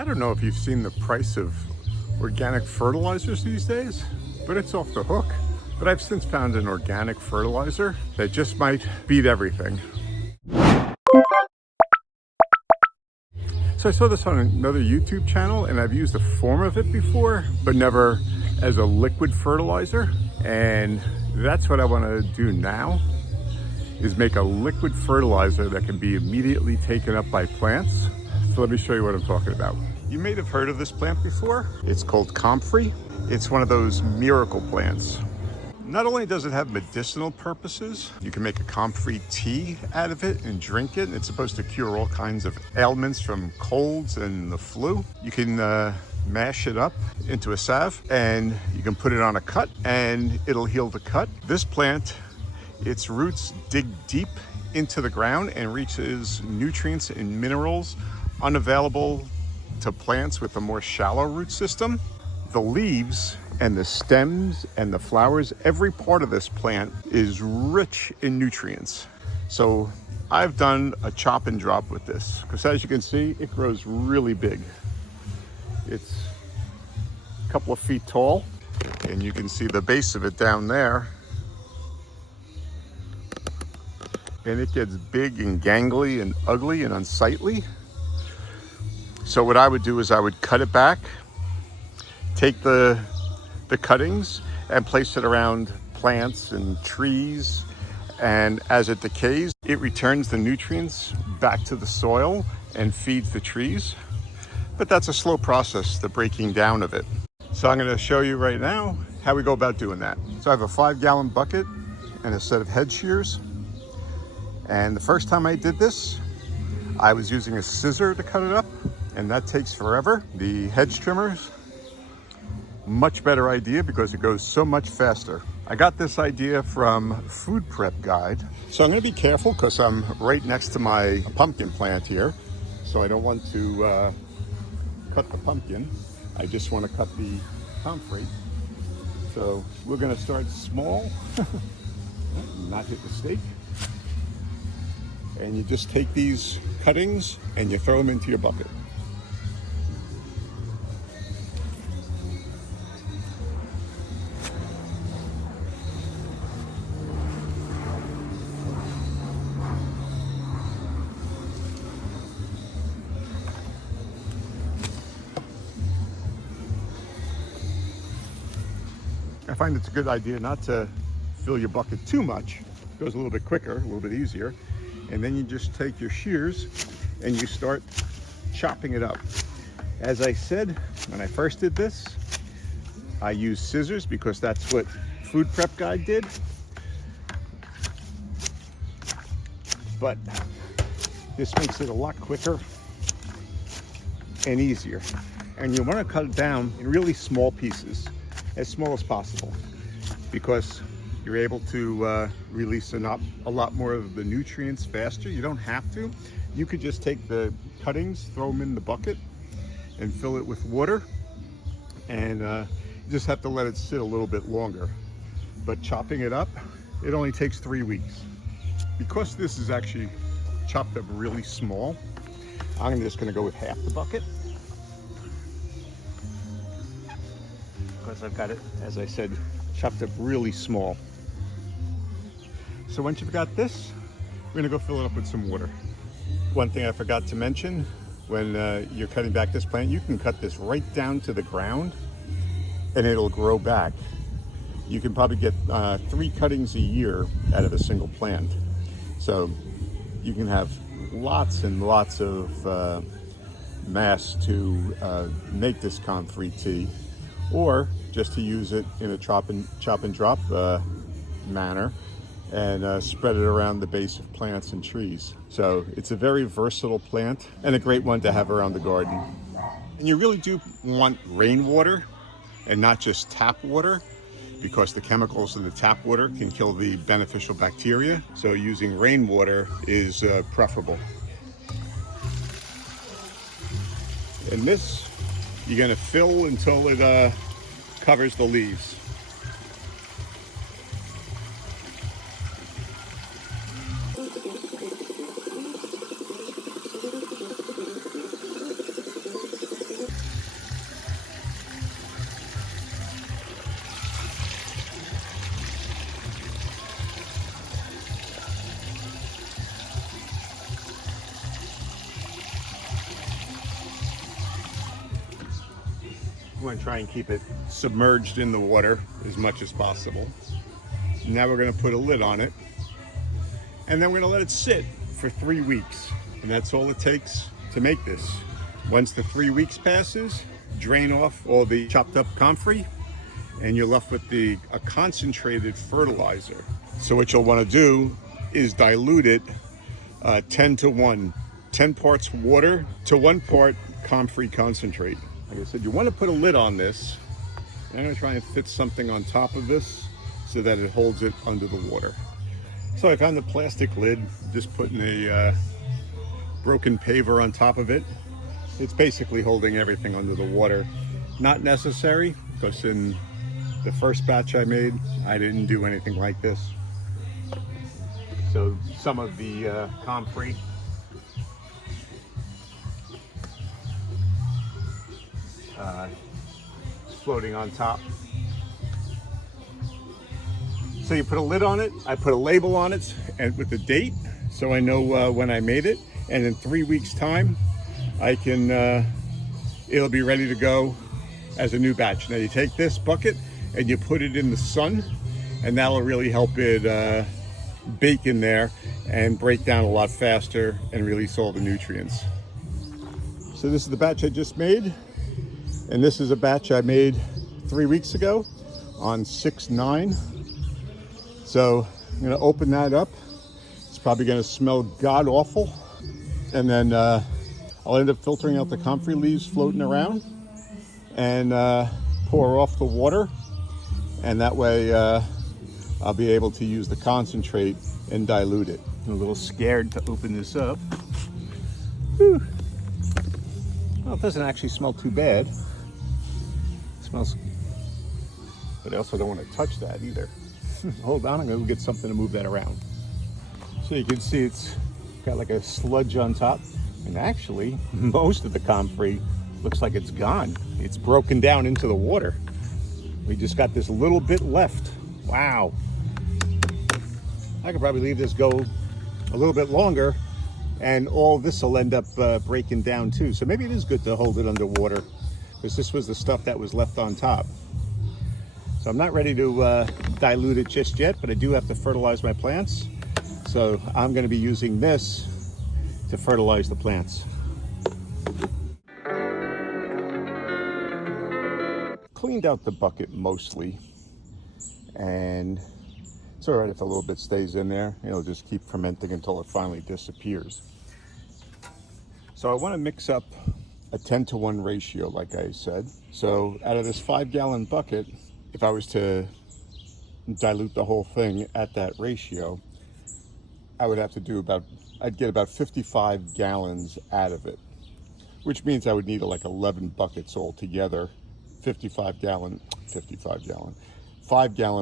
I don't know if you've seen the price of organic fertilizers these days, but it's off the hook. But I've since found an organic fertilizer that just might beat everything. So I saw this on another YouTube channel, and I've used a form of it before, but never as a liquid fertilizer. And that's what I want to do now, is make a liquid fertilizer that can be immediately taken up by plants. So let me show you what I'm talking about. You may have heard of this plant before. It's called comfrey. It's one of those miracle plants. Not only does it have medicinal purposes, you can make a comfrey tea out of it and drink it. It's supposed to cure all kinds of ailments from colds and the flu. You can mash it up into a salve and you can put it on a cut and it'll heal the cut. This plant, its roots dig deep into the ground and reaches nutrients and minerals unavailable to plants with a more shallow root system. The leaves and the stems and the flowers, every part of this plant is rich in nutrients. So I've done a chop and drop with this, because as you can see, it grows really big. It's a couple of feet tall, and you can see the base of it down there. And it gets big and gangly and ugly and unsightly. So what I would do is I would cut it back, take the cuttings and place it around plants and trees. And as it decays, it returns the nutrients back to the soil and feeds the trees. But that's a slow process, the breaking down of it. So I'm going to show you right now how we go about doing that. So I have a 5-gallon bucket and a set of head shears. And the first time I did this, I was using a scissor to cut it up, and that takes forever. The hedge trimmers, much better idea because it goes so much faster. I got this idea from Food Prep Guide. So I'm going to be careful because I'm right next to my pumpkin plant here. So I don't want to cut the pumpkin. I just want to cut the comfrey. So we're going to start small, not hit the stake. And you just take these cuttings and you throw them into your bucket. I find it's a good idea not to fill your bucket too much. It goes a little bit quicker, a little bit easier. And then you just take your shears and you start chopping it up. As I said, when I first did this, I used scissors because that's what Food Prep Guide did. But this makes it a lot quicker and easier. And you want to cut it down in really small pieces, as small as possible, because you're able to release a lot more of the nutrients faster. You don't have to. You could just take the cuttings, throw them in the bucket, and fill it with water. And you just have to let it sit a little bit longer. But chopping it up, it only takes 3 weeks. Because this is actually chopped up really small, I'm just going to go with half the bucket. Because I've got it, as I said, chopped up really small. So once you've got this, we're gonna go fill it up with some water. One thing I forgot to mention, when you're cutting back this plant, you can cut this right down to the ground and it'll grow back. You can probably get 3 cuttings a year out of a single plant. So you can have lots and lots of mass to make this comfrey tea, or just to use it in a chop and drop manner and spread it around the base of plants and trees. So it's a very versatile plant and a great one to have around the garden. And you really do want rainwater and not just tap water, because the chemicals in the tap water can kill the beneficial bacteria. So using rainwater is preferable. And this, you're gonna fill until it covers the leaves. You want to try and keep it submerged in the water as much as possible. Now we're going to put a lid on it, and then we're going to let it sit for 3 weeks. And that's all it takes to make this. Once the 3 weeks passes, drain off all the chopped up comfrey, and you're left with a concentrated fertilizer. So what you'll want to do is dilute it 10 to 1. 10 parts water to 1 part comfrey concentrate. Like I said, you want to put a lid on this. I'm going to try and fit something on top of this so that it holds it under the water. So I found the plastic lid, just putting a broken paver on top of it. It's basically holding everything under the water. Not necessary, because in the first batch I made, I didn't do anything like this. So some of the comfrey floating on top. So you put a lid on it. I put a label on it and with the date, so I know when I made it. And in 3 weeks time, I can it'll be ready to go as a new batch. Now you take this bucket and you put it in the sun, and that'll really help it bake in there and break down a lot faster and release all the nutrients. So this is the batch I just made. And this is a batch I made 3 weeks ago on 6/9. So I'm gonna open that up. It's probably gonna smell god awful. And then I'll end up filtering out the comfrey leaves floating around and pour off the water. And that way I'll be able to use the concentrate and dilute it. I'm a little scared to open this up. Whew. Well, it doesn't actually smell too bad. Smells, but I also don't want to touch that either. Hold on, I'm going to get something to move that around. So you can see it's got like a sludge on top, and actually most of the comfrey looks like it's gone. It's broken down into the water. We just got this little bit left. Wow. I could probably leave this go a little bit longer, and all this will end up breaking down too. So maybe it is good to hold it underwater, because this was the stuff that was left on top. So I'm not ready to dilute it just yet, but I do have to fertilize my plants. So I'm going to be using this to fertilize the plants. Cleaned out the bucket mostly, and it's all right if a little bit stays in there. It'll just keep fermenting until it finally disappears. So I want to mix up a 10 to 1 ratio, like I said. So out of this 5-gallon bucket, if I was to dilute the whole thing at that ratio, I would have to do I'd get about 55 gallons out of it, which means I would need like 11 buckets altogether. 5-gallon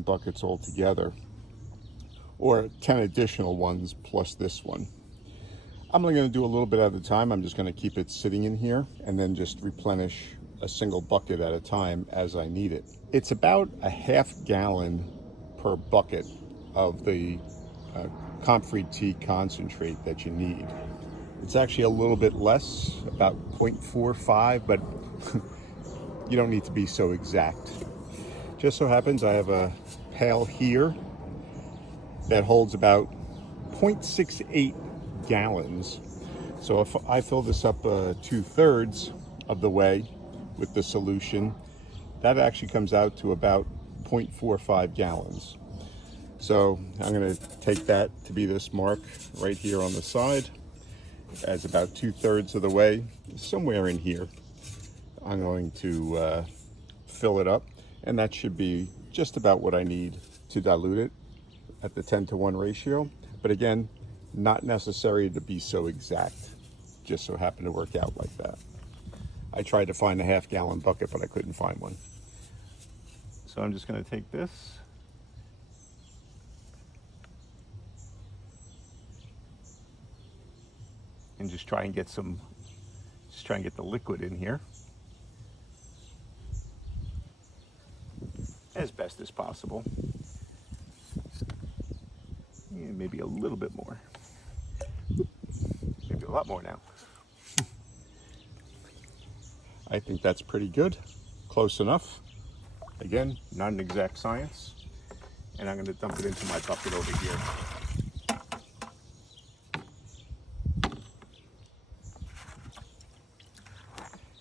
buckets altogether, or 10 additional ones plus this one. I'm only going to do a little bit at a time. I'm just going to keep it sitting in here and then just replenish a single bucket at a time as I need it. It's about a ½ gallon per bucket of the comfrey tea concentrate that you need. It's actually a little bit less, about 0.45, but you don't need to be so exact. Just so happens I have a pail here that holds about 0.68 gallons. So if I fill this up 2/3 of the way with the solution, that actually comes out to about 0.45 gallons. So I'm going to take that to be this mark right here on the side as about 2/3 of the way, somewhere in here. I'm going to fill it up, and that should be just about what I need to dilute it at the 10 to 1 ratio. But again, not necessary to be so exact, just so happened to work out like that. I tried to find a ½ gallon bucket, but I couldn't find one. So I'm just going to take this and just try and get the liquid in here as best as possible. And maybe a little bit more. Maybe a lot more now. I think that's pretty good. close enough. Again, not an exact science. And I'm going to dump it into my bucket over here.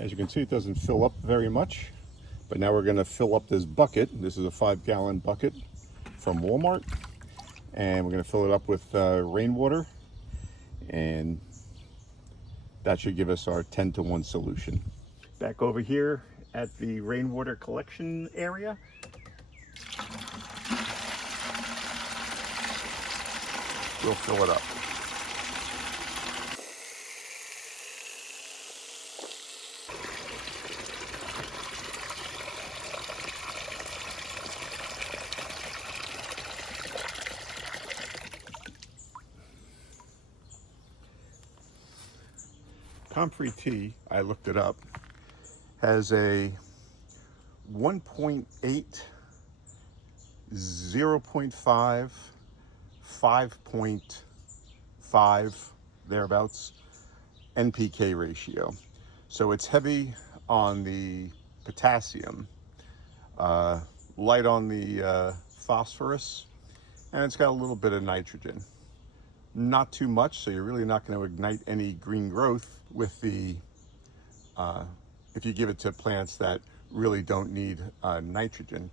As you can see, it doesn't fill up very much, but now we're going to fill up this bucket. This is a 5-gallon bucket from Walmart, and we're going to fill it up with rainwater, and that should give us our 10-to-1 solution. Back over here at the rainwater collection area. We'll fill it up. Comfrey tea, I looked it up, has a 1.8, 0.5, 5.5, thereabouts, NPK ratio. So it's heavy on the potassium, light on the phosphorus, and it's got a little bit of nitrogen. Not too much, so you're really not going to ignite any green growth with the, if you give it to plants that really don't need nitrogen.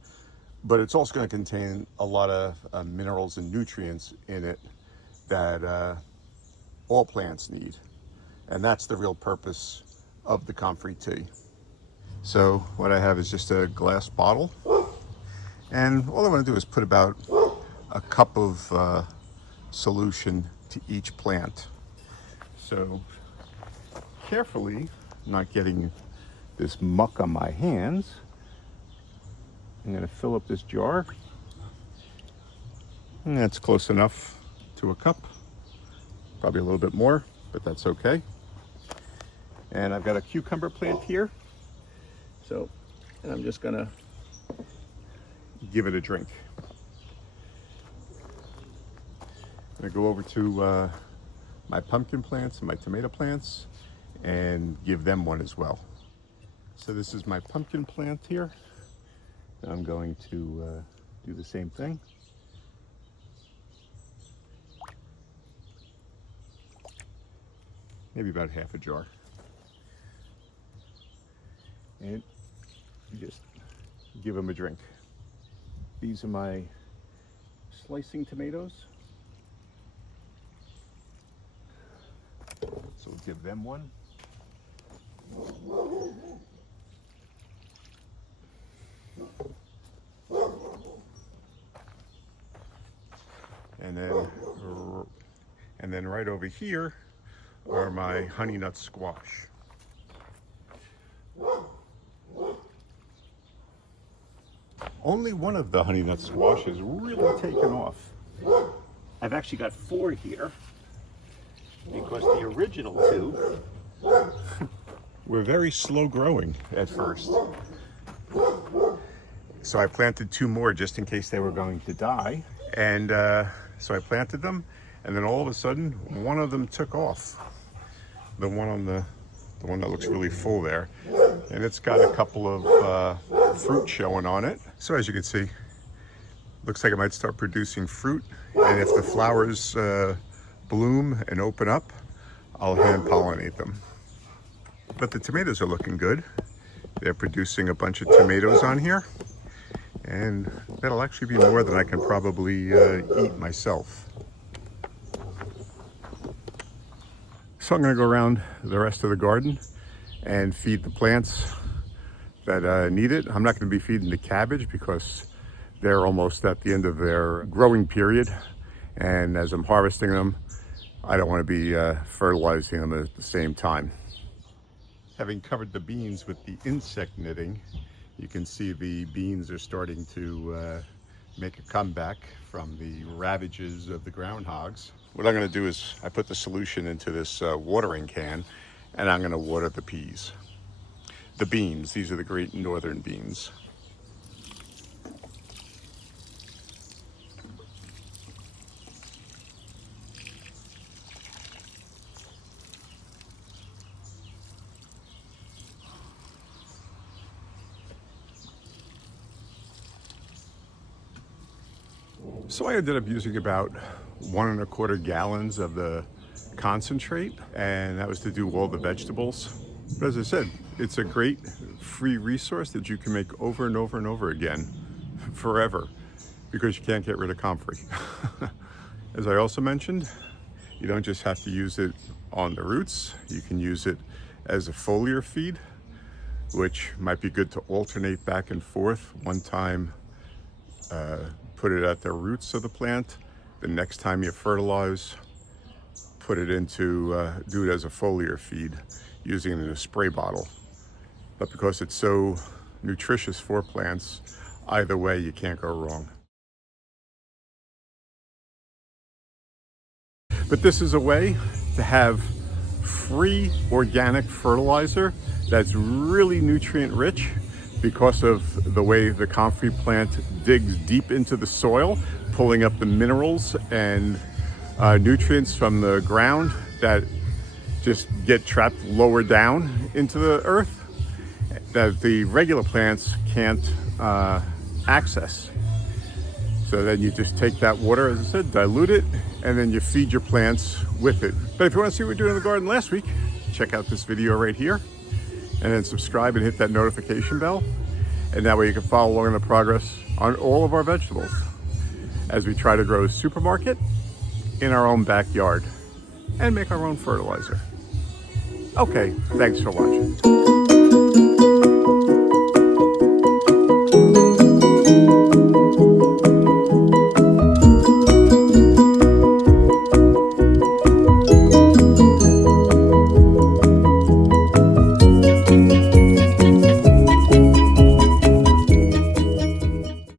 But it's also going to contain a lot of minerals and nutrients in it that all plants need. And that's the real purpose of the comfrey tea. So what I have is just a glass bottle. And all I want to do is put about a cup of solution to each plant. So carefully, not getting this muck on my hands, I'm going to fill up this jar, and that's close enough to a cup, probably a little bit more, but that's okay. And I've got a cucumber plant here, so and I'm just going to give it a drink. I'm going to go over to my pumpkin plants and my tomato plants and give them one as well. So this is my pumpkin plant here. I'm going to do the same thing. Maybe about half a jar. And just give them a drink. These are my slicing tomatoes. So we'll give them one. And then right over here are my honey nut squash. Only one of the honey nut squash has really taken off. I've actually got 4 here, because the original 2 were very slow growing at first. So I planted 2 more just in case they were going to die. And so I planted them, and then all of a sudden, one of them took off. The one that looks really full there. And it's got a couple of fruit showing on it. So as you can see, looks like it might start producing fruit. And if the flowers bloom and open up, I'll hand pollinate them. But the tomatoes are looking good. They're producing a bunch of tomatoes on here, and that'll actually be more than I can probably eat myself. So I'm going to go around the rest of the garden and feed the plants that need it. I'm not going to be feeding the cabbage because they're almost at the end of their growing period, and as I'm harvesting them, I don't want to be fertilizing them at the same time. Having covered the beans with the insect netting, you can see the beans are starting to make a comeback from the ravages of the groundhogs. What I'm going to do is I put the solution into this watering can, and I'm going to water the peas. The beans, these are the Great Northern beans. So I ended up using about 1¼ gallons of the concentrate, and that was to do all the vegetables. But as I said, it's a great free resource that you can make over and over and over again forever, because you can't get rid of comfrey. As I also mentioned, you don't just have to use it on the roots. You can use it as a foliar feed, which might be good to alternate back and forth. One time, put it at the roots of the plant. The next time you fertilize, put it into, do it as a foliar feed, using it in a spray bottle. But because it's so nutritious for plants, either way, you can't go wrong. But this is a way to have free organic fertilizer that's really nutrient rich because of the way the comfrey plant digs deep into the soil, pulling up the minerals and nutrients from the ground that just get trapped lower down into the earth that the regular plants can't access. So then you just take that water, as I said, dilute it, and then you feed your plants with it. But if you want to see what we did in the garden last week, check out this video right here, and then subscribe and hit that notification bell. And that way you can follow along in the progress on all of our vegetables as we try to grow a supermarket in our own backyard and make our own fertilizer. Okay, thanks for watching.